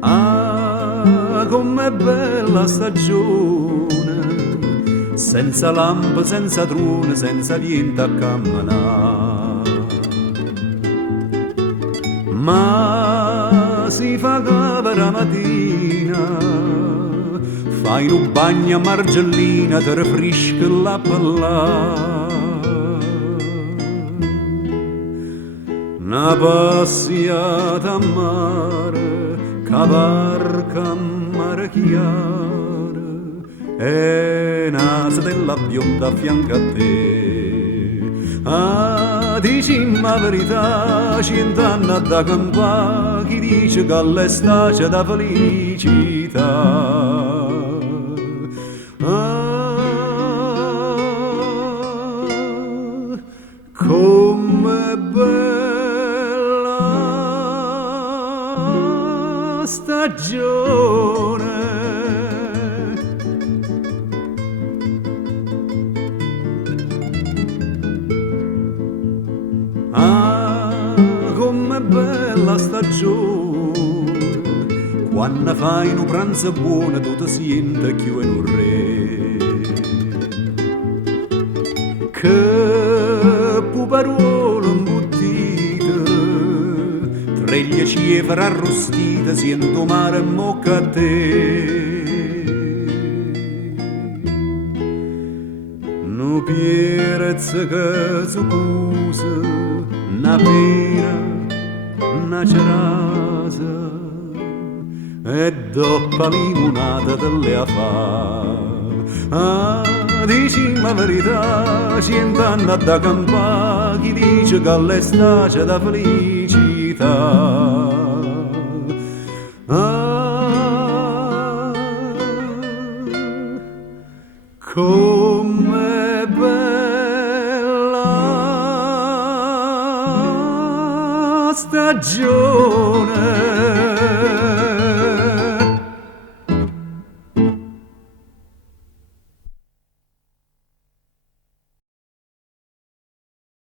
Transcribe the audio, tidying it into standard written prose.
Ah, com'è bella stagione, senza lampo, senza drone, senza niente a camminare. Ma si fa capere mattina, fai un bagno a margellina, ti rinfresca la palla. Una passiata a mare, cavarca a mare chiara, e nasa della bionda a fianco a te. Ah, dici la verità, cent'anni da campà, chi dice che all'estate da felicità. Ah, come bella stagione. Ah, com'è bella stagione, quando fai un pranzo buono tu ti senti più in un re. Che puparuolo imbuttito, treglie cifre arrostite, sento mare e mocca a te. Nu pierezza che s'uccuse, na pera, na cerasa, e doppa limonata delle affari. Ah, dici la verità, cent'anni da campà, chi dice che all'estate da felicità. Ah, come bella stagione.